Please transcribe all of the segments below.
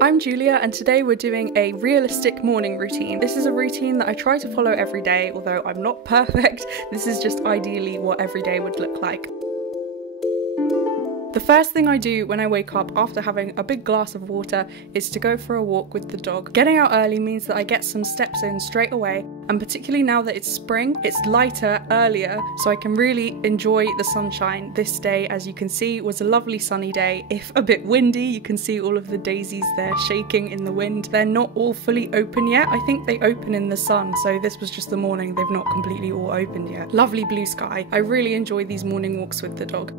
I'm Julia, and today we're doing a realistic morning routine. This is a routine that I try to follow every day, although I'm not perfect. This is just ideally what every day would look like. The first thing I do when I wake up after having a big glass of water is to go for a walk with the dog. Getting out early means that I get some steps in straight away, and particularly now that it's spring, it's lighter earlier, so I can really enjoy the sunshine. This day, as you can see, was a lovely sunny day, if a bit windy. You can see all of the daisies there shaking in the wind. They're not all fully open yet. I think they open in the sun, so this was just the morning. They've not completely all opened yet. Lovely blue sky. I really enjoy these morning walks with the dog.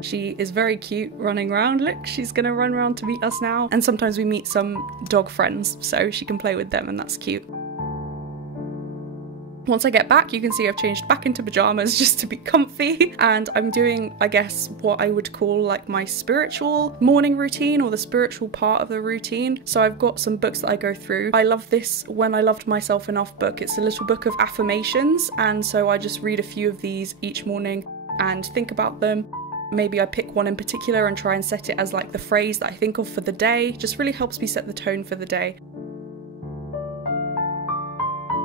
She is very cute running around. Look, she's gonna run around to meet us now. And sometimes we meet some dog friends, so she can play with them, and that's cute. Once I get back, you can see I've changed back into pajamas just to be comfy, and I'm doing, I guess, what I would call like my spiritual morning routine, or the spiritual part of the routine. So I've got some books that I go through. I love this When I Loved Myself Enough book. It's a little book of affirmations, and so I just read a few of these each morning and think about them. Maybe I pick one in particular and try and set it as like the phrase that I think of for the day. Just really helps me set the tone for the day.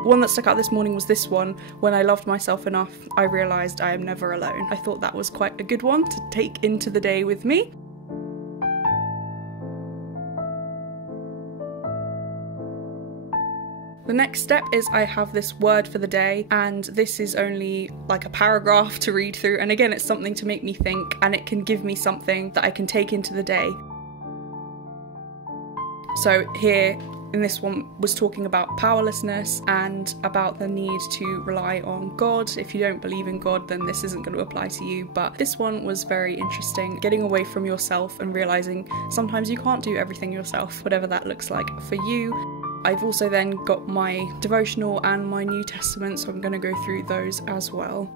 One that stuck out this morning was this one: when I loved myself enough, I realised I am never alone. I thought that was quite a good one to take into the day with me. The next step is I have this word for the day, and this is only like a paragraph to read through, and again it's something to make me think, and it can give me something that I can take into the day. So here in this one was talking about powerlessness and about the need to rely on God. If you don't believe in God, then this isn't going to apply to you, but this one was very interesting. Getting away from yourself and realising sometimes you can't do everything yourself, whatever that looks like for you. I've also then got my devotional and my New Testament, so I'm going to go through those as well.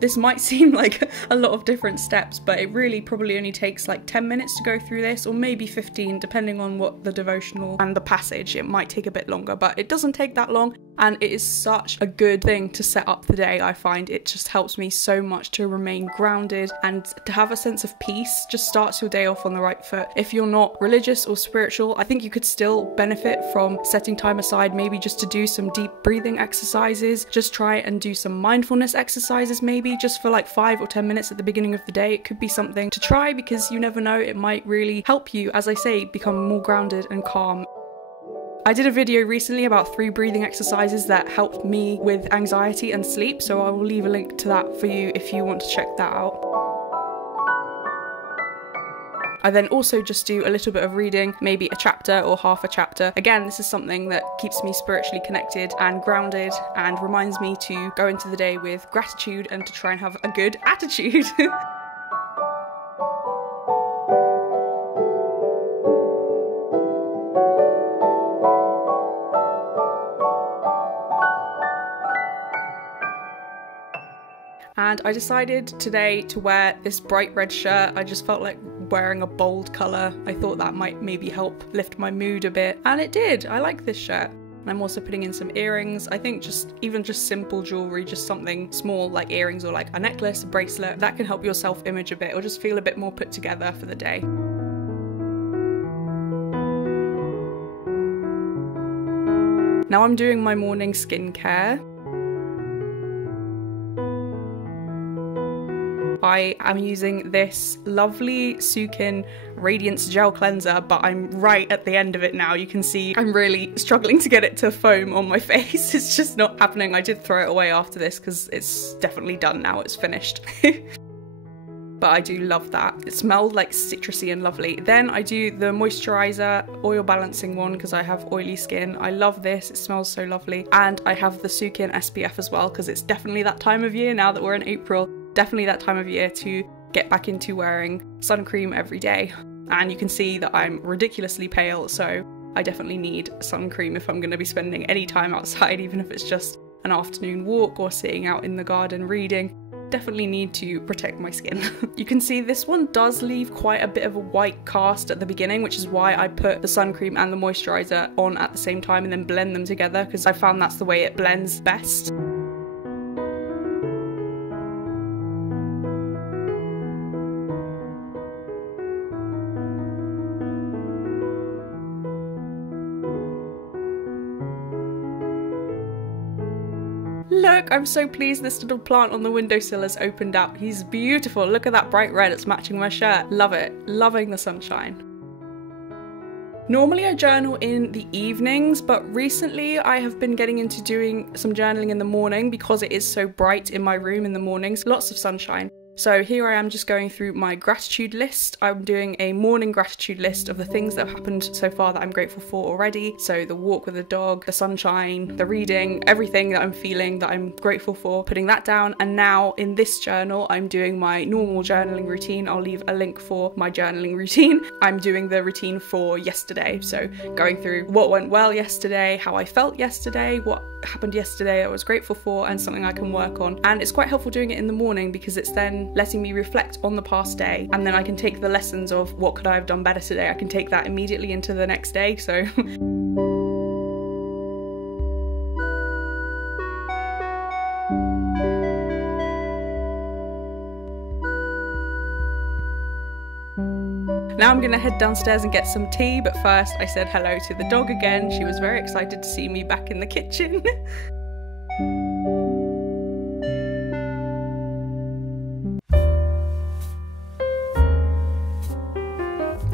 This might seem like a lot of different steps, but it really probably only takes like 10 minutes to go through this, or maybe 15, depending on what the devotional and the passage. It might take a bit longer, but it doesn't take that long, and it is such a good thing to set up the day. I find it just helps me so much to remain grounded and to have a sense of peace. Just starts your day off on the right foot. If you're not religious or spiritual, I think you could still benefit from setting time aside, maybe just to do some deep breathing exercises. Just try and do some mindfulness exercises, maybe just for like 5 or 10 minutes at the beginning of the day. It could be something to try, because you never know, it might really help you, as I say, become more grounded and calm. I did a video recently about 3 breathing exercises that helped me with anxiety and sleep, so I will leave a link to that for you if you want to check that out. I then also just do a little bit of reading, maybe a chapter or half a chapter. Again, this is something that keeps me spiritually connected and grounded and reminds me to go into the day with gratitude and to try and have a good attitude. And I decided today to wear this bright red shirt. I just felt like wearing a bold colour. I thought that might maybe help lift my mood a bit, and it did. I like this shirt. And I'm also putting in some earrings. I think even just simple jewellery, just something small like earrings or like a necklace, a bracelet, that can help your self-image a bit, or just feel a bit more put together for the day. Now I'm doing my morning skincare. I am using this lovely Sukin Radiance Gel Cleanser, but I'm right at the end of it now. You can see I'm really struggling to get it to foam on my face. It's just not happening. I did throw it away after this because it's definitely done now. It's finished. But I do love that. It smelled like citrusy and lovely. Then I do the moisturizer oil balancing one because I have oily skin. I love this. It smells so lovely. And I have the Sukin SPF as well, because it's definitely that time of year now that we're in April. Definitely that time of year to get back into wearing sun cream every day. And you can see that I'm ridiculously pale, so I definitely need sun cream if I'm going to be spending any time outside, even if it's just an afternoon walk or sitting out in the garden reading. Definitely need to protect my skin. You can see this one does leave quite a bit of a white cast at the beginning, which is why I put the sun cream and the moisturizer on at the same time and then blend them together, because I found that's the way it blends best. Look, I'm so pleased this little plant on the windowsill has opened up. He's beautiful. Look at that bright red, it's matching my shirt. Love it. Loving the sunshine. Normally I journal in the evenings, but recently I have been getting into doing some journaling in the morning because it is so bright in my room in the mornings. Lots of sunshine. So here I am just going through my gratitude list. I'm doing a morning gratitude list of the things that have happened so far that I'm grateful for already. So the walk with the dog, the sunshine, the reading, everything that I'm feeling that I'm grateful for, putting that down. And now in this journal, I'm doing my normal journaling routine. I'll leave a link for my journaling routine. I'm doing the routine for yesterday. So going through what went well yesterday, how I felt yesterday, what happened yesterday I was grateful for, and something I can work on. And it's quite helpful doing it in the morning because it's then letting me reflect on the past day, and then I can take the lessons of what could I have done better today. I can take that immediately into the next day. So now I'm gonna head downstairs and get some tea, but first I said hello to the dog again. She was very excited to see me back in the kitchen.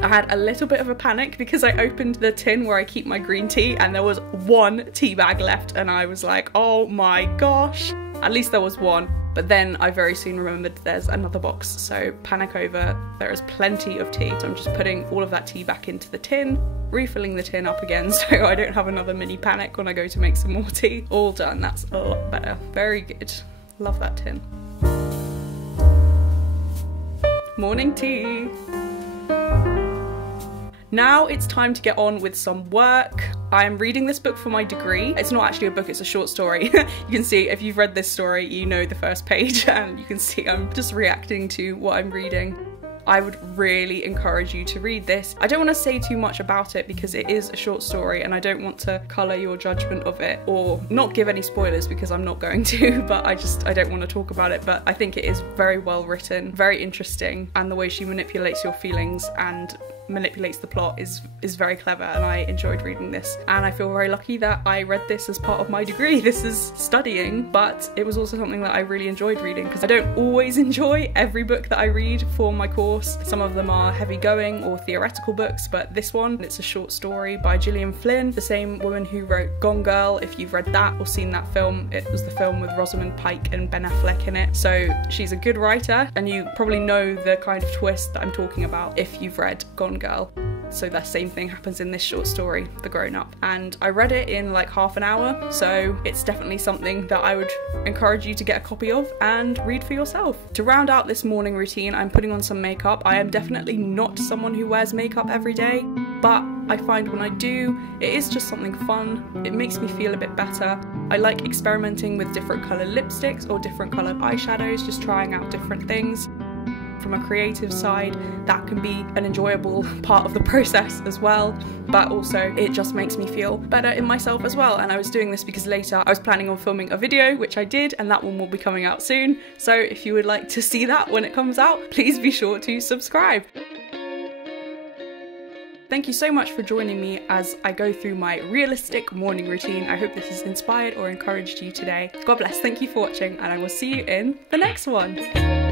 I had a little bit of a panic because I opened the tin where I keep my green tea and there was one tea bag left, and I was like, oh my gosh. At least there was one. But then I very soon remembered there's another box, so panic over, there is plenty of tea. So I'm just putting all of that tea back into the tin, refilling the tin up again so I don't have another mini panic when I go to make some more tea. All done, that's a lot better. Very good. Love that tin. Morning tea. Now it's time to get on with some work. I'm reading this book for my degree. It's not actually a book, it's a short story. You can see, if you've read this story, you know the first page, and you can see I'm just reacting to what I'm reading. I would really encourage you to read this. I don't want to say too much about it because it is a short story and I don't want to colour your judgment of it or not give any spoilers because I'm not going to, but I don't want to talk about it. But I think it is very well written, very interesting, and the way she manipulates your feelings and manipulates the plot is very clever, and I enjoyed reading this. And I feel very lucky that I read this as part of my degree. This is studying, but it was also something that I really enjoyed reading because I don't always enjoy every book that I read for my course. Some of them are heavy going or theoretical books, but this one, it's a short story by Gillian Flynn, the same woman who wrote Gone Girl. If you've read that or seen that film, it was the film with Rosamund Pike and Ben Affleck in it. So she's a good writer, and you probably know the kind of twist that I'm talking about if you've read Gone Girl. So that same thing happens in this short story, The Grown Up. And I read it in like half an hour, so it's definitely something that I would encourage you to get a copy of and read for yourself. To round out this morning routine, I'm putting on some makeup. I am definitely not someone who wears makeup every day, but I find when I do, it is just something fun. It makes me feel a bit better. I like experimenting with different coloured lipsticks or different coloured eyeshadows, just trying out different things. From a creative side, that can be an enjoyable part of the process as well, but also it just makes me feel better in myself as well. And I was doing this because later I was planning on filming a video, which I did, and that one will be coming out soon. So if you would like to see that when it comes out, please be sure to subscribe. Thank you so much for joining me as I go through my realistic morning routine. I hope this has inspired or encouraged you today. God bless, thank you for watching, and I will see you in the next one.